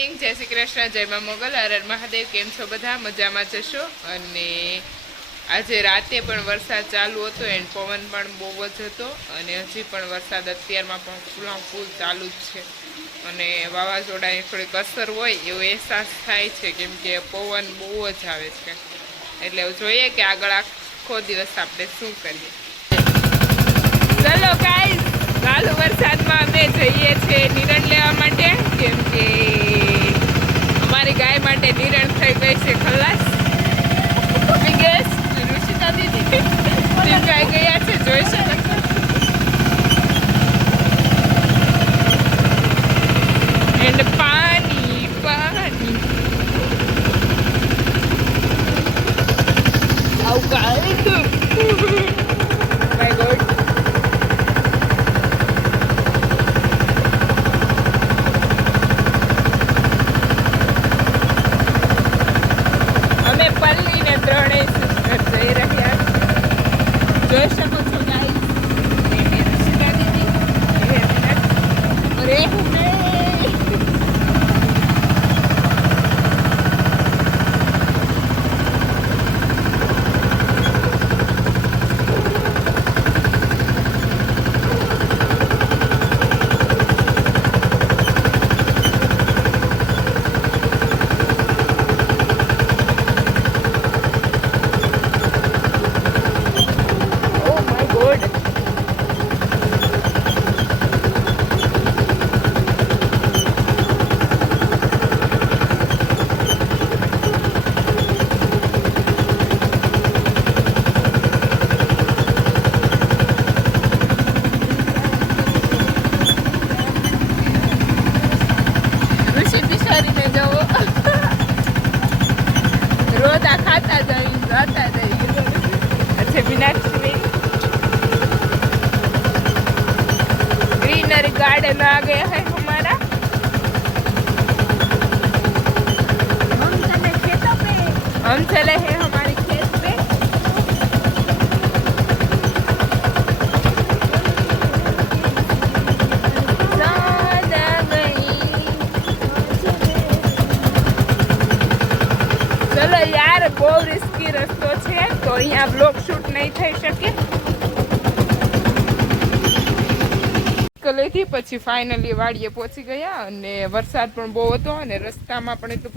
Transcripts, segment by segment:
Morning, જય શ્રી કૃષ્ણ, જય મા મોગલ, હર હર મહાદેવ. કેમ છો બધા? મજામાં જશો. અને આજે રાતે પણ વરસાદ ચાલુ હતો એન્ડ પવન પણ બહુ જ હતો અને હજી પણ વરસાદ અત્યારમાં પણ ફૂલ ચાલુ જ છે. અને વાવાઝોડાની થોડીક અસર હોય એવો અહેસાસ થાય છે, કેમ કે પવન બહુ જ આવે છે. એટલે જોઈએ કે આગળ આખો દિવસ આપણે શું કરીએ. ચલો ગાઈસ, ચાલુ વરસાદમાં અમે જઈએ છીએ નિરણ લેવા માટે, કેમ કે અમારી ગાય માટે નિરણ થઈ ગઈ છે ખલાસ. ઋષિતા દીદી ગાય ગયા છે, જોઈ શકો. એન્ડ પાણી પાણી આવું ગાય માય ગોડ. ત્રણેય સિસ્ટર જઈ રહ્યા છે, જોઈ શકો છો ગાઈસ. ઋષિતા દીદી અરે ग्रीनरी गार्डन आ गया है हमारा. हम चले हैं हमारे खेत पे. चलो यार, બહુ રિસ્કી રસ્તો છે તો અહીંયા બ્લોગ શૂટ નહીં થઈ શકે. થી પછી ફાઇનલી વાડીએ પહોંચી ગયા અને વરસાદ પણ બહુ હતો અને રસ્તામાં પણ એટલું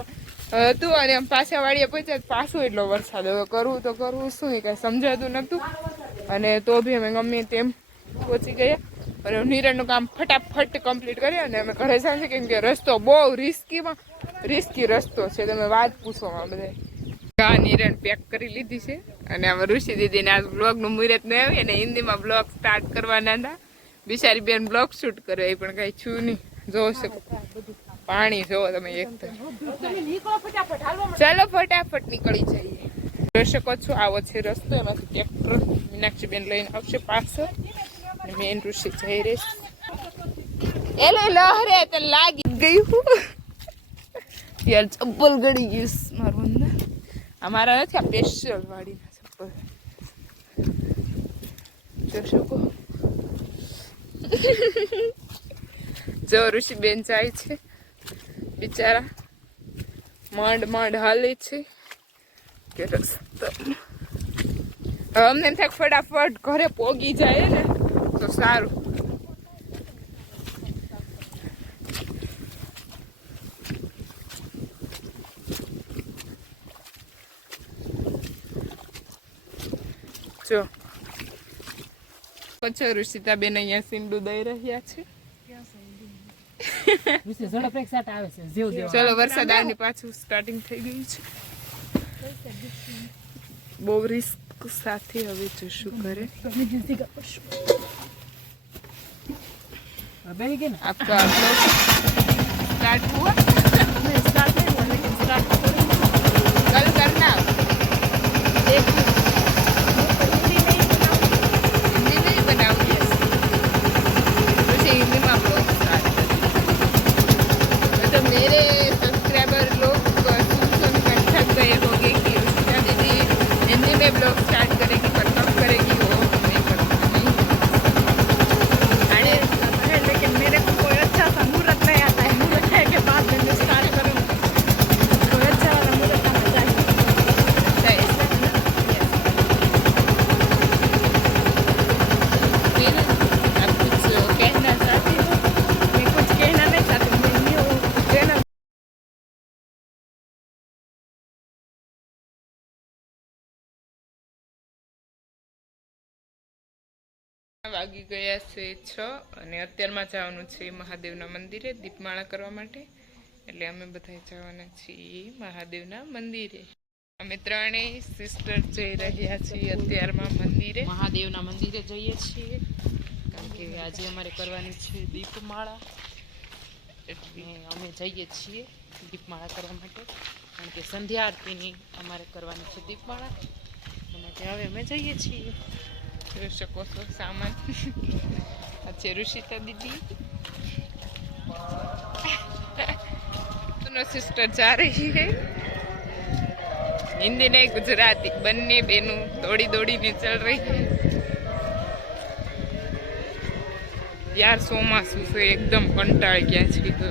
હતું અને પાછા વાડીએ પહોંચ્યા પાછો એટલો વરસાદ. હવે કરવું તો કરવું શું, કઈ સમજાતું નહોતું. અને તો બી અમે ગમે તેમ પહોંચી ગયા અને નિરણનું કામ ફટાફટ કમ્પ્લીટ કર્યું અને અમે ઘરે જાય છે, કેમ કે રસ્તો બહુ રિસ્કી રસ્તો છે. તમે વાત પૂછોમાં બધા નિરણ પેક કરી લીધી છે અને અમે ઋષિ દીદીને આ બ્લોગનું મુહૂર્ત નહીં આવી અને હિન્દીમાં બ્લોગ સ્ટાર્ટ કરવાના હતા. બિચારી બેન બ્લોગ શૂટ કરે એ પણ કઈ છું નહીં. જોઈ શકો પાણી જોવો તમે એક તો. ચાલો ફટાફટ નીકળી જઈએ. જોઈ શકો છો આવો છે રસ્તો, એમાંથી ટ્રેક્ટર મીનાક્ષી બેન લઈને આવશે પાછળ અને મેન ઋષિ જઈ રહીશ. એલો લહરે તો લાગી ગયું યાર, ચપ્પલ ગળી ગયું મારું અંદર. અમારા નથી, આ સ્પેશિયલ વાડીના ચપ્પલ. જોઈ શકો જો ઋષિબેન જાય છે, બિચારા માંડ હાલે છે કે રસ્તો. અમને એમ થાય ફટાફટ ઘરે પોગી જાય ને તો સારું. જો પછી ઋષિતાબેન અહીંયા સિંડુ દઈ રહ્યા છે. ચલો વરસાદ આની પાછું સ્ટાર્ટિંગ થઈ ગયું છે. બહુ રિસ્ક સાથે હવે જશું ઘરે. आपका ब्लॉग स्टार्ट हुआ? स्टार्ट नहीं हुआ लेकिन स्टार्ट कल करना. हिंदी नहीं बनाऊंगी तो हिंदी में ब्लॉग स्टार्ट तो मेरे सब्सक्राइबर लोग सुन कर थक गए होंगे कि ऋषिता दीदी हिंदी में ब्लॉग स्टार्ट करेगी पर कब करेगी वो नहीं करती. लेकिन मेरे को कोई अच्छा सा मुहूर्त नहीं आता है. मुहूर्त है के बाद વાગી ગયા છે 6 અને અત્યારમાં જવાનું છે મહાદેવના મંદિરે દીપમાળા કરવા માટે. એટલે અમે બધા જવાના છીએ મહાદેવના મંદિરે. અમે ત્રણેય સિસ્ટર જઈ રહ્યા છીએ અત્યારમાં મંદિરે. મહાદેવના મંદિરે જઈએ છીએ કારણ કે આજે અમારે કરવાની છે દીપમાળા. એટલે અમે જઈએ છીએ દીપમાળા કરવા માટે કારણ કે સંધ્યા આરતીની અમારે કરવાની છે દીપમાળા. એ માટે હવે અમે જઈએ છીએ. જોઈ શકો છો સામાન. આ છે ઋષિતા દીદી. दोनों सिस्टर जा रही है हिंदी नहीं गुजराती बनने बेनू दौड़ी दौड़ी ने चल रही है यार. ચોમાસું છે એકદમ કંટાળી ગયા છે તો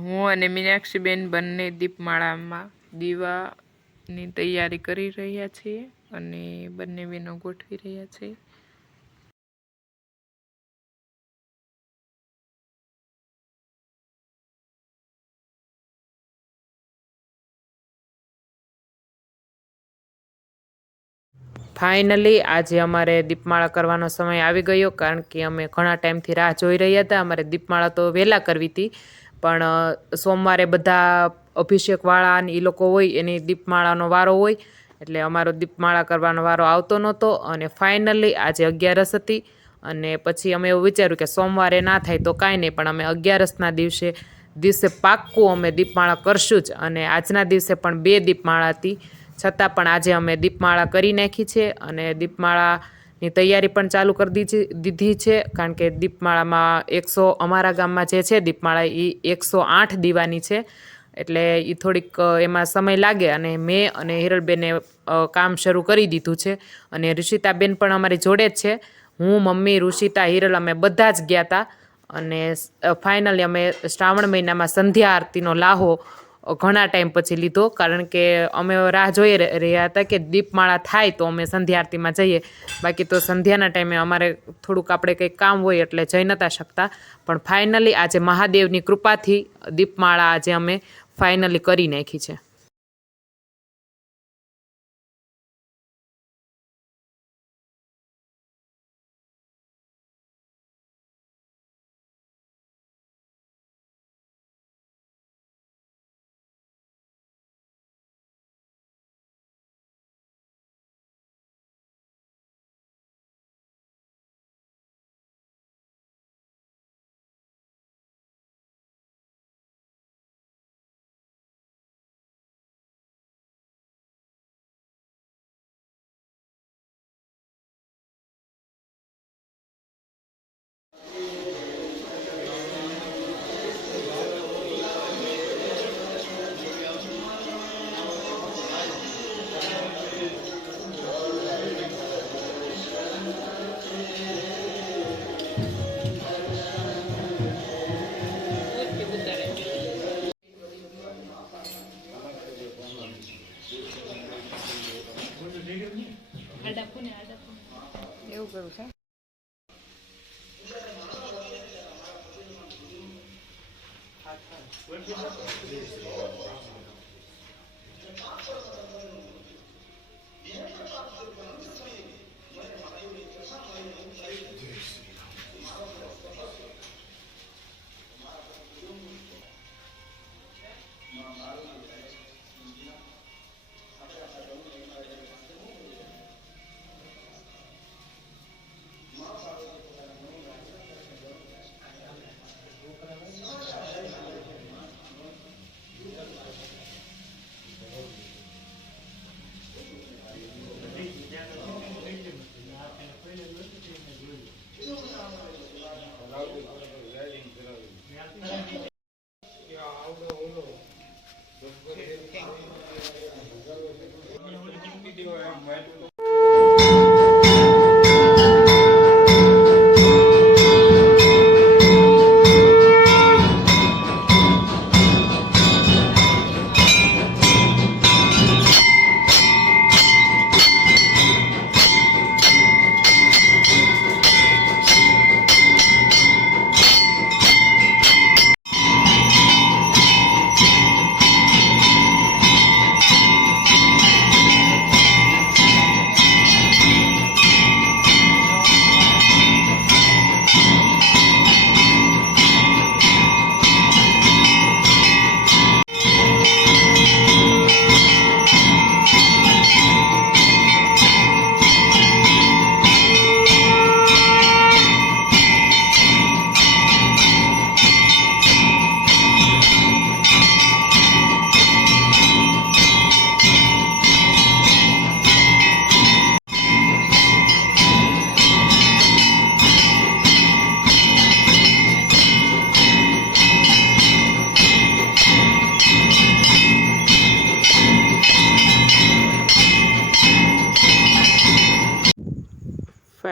હું અને મીનાક્ષીબેન બંને દીપમાળામાં દીવાની તૈયારી કરી રહ્યા છીએ અને બંને બહેનો ગોઠવી રહ્યા છે. ફાઇનલી આજે અમારે દીપમાળા કરવાનો સમય આવી ગયો કારણ કે અમે ઘણા ટાઈમથી રાહ જોઈ રહ્યા હતા. અમારે દીપમાળા તો વહેલા કરવી હતી પણ સોમવારે બધા અભિષેકવાળા અને એ લોકો હોય એની દીપમાળાનો વારો હોય એટલે અમારો દીપમાળા કરવાનો વારો આવતો નહોતો. અને ફાઇનલી આજે 11 હતી અને પછી અમે એવું વિચાર્યું કે સોમવારે ના થાય તો કાંઈ નહીં પણ અમે 11ના દિવસે પાક્કું અમે દીપમાળા કરશું જ. અને આજના દિવસે પણ 2 દીપમાળા હતી છતાં પણ આજે અમે દીપમાળા કરી નાખી છે અને દીપમાળાની તૈયારી પણ ચાલુ કરી દીધી છે કારણ કે દીપમાળામાં અમારા ગામમાં જે છે દીપમાળા એ 108 દીવાની છે એટલે એ થોડીક એમાં સમય લાગે અને મેં અને હિરલબેને કામ શરૂ કરી દીધું છે. અને ઋષિતાબેન પણ અમારી જોડે જ છે. હું, મમ્મી, ઋષિતા, હિરલ અમે બધા જ ગયા હતા અને ફાઇનલી અમે શ્રાવણ મહિનામાં સંધ્યા આરતીનો લાહો ઘણા ટાઈમ પછી લીધો કારણ કે અમે રાહ જોઈ રહ્યા હતા કે દીપમાળા થાય તો અમે સંધ્યા આરતીમાં જઈએ. બાકી તો સંધ્યાના ટાઈમે અમારે થોડુંક આપણે કંઈક કામ હોય એટલે જઈ નહોતા શકતા. પણ ફાઇનલી આજે મહાદેવની કૃપાથી દીપમાળા આજે અમે ફાઇનલી કરી નાખી છે. એવું કરું છે.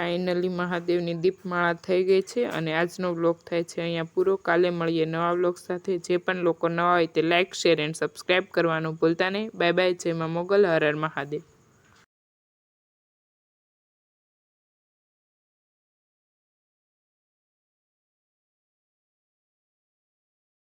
ફાઇનલી મહાદેવની દીપમાળા થઈ ગઈ છે અને આજનો વ્લોગ થાય છે અહીંયા પૂરો. કાલે મળીએ નવા વ્લોગ સાથે. જે પણ લોકો નવા હોય તે લાઇક, શેર એન્ડ સબસ્ક્રાઈબ કરવાનું ભૂલતા નહીં. Bye bye. જય મા મોગલ. હર હર મહાદેવ.